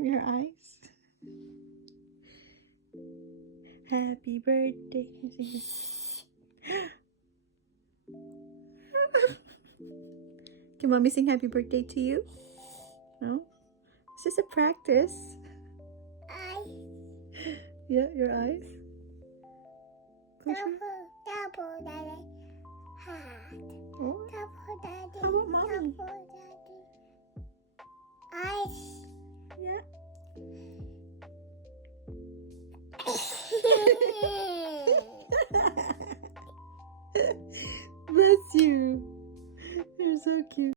Your eyes. Happy birthday. Can mommy sing happy birthday to you? No? It's just a practice. Eyes. Yeah, your eyes. Close your- Double daddy. Heart. Oh. Double daddy. How about mommy? Double daddy. Eyes. Yeah. Bless you. You're so cute.